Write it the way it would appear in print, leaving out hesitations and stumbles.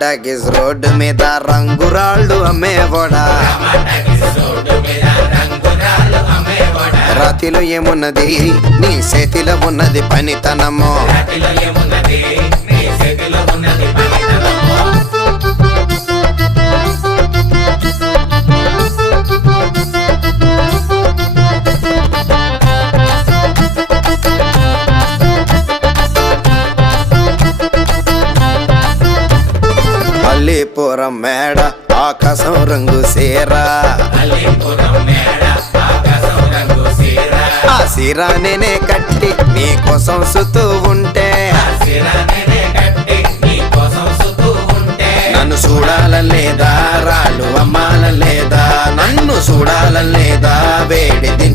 Talkies road మీద రంగురాళ్ళు అమ్మేవాడా. రాతిలో ఏమున్నది నీ చేతిలో ఉన్నది పనితనము. అల్లీపురం మేడ ఆకాశం రంగు సీరా. ఆ సీరా నేనే కట్టి నీ కోసం సుతూ ఉంటే నన్ను చూడాల లేదా రాళ్ళు అమ్మాల లేదా, నన్ను చూడాల లేదా వేడి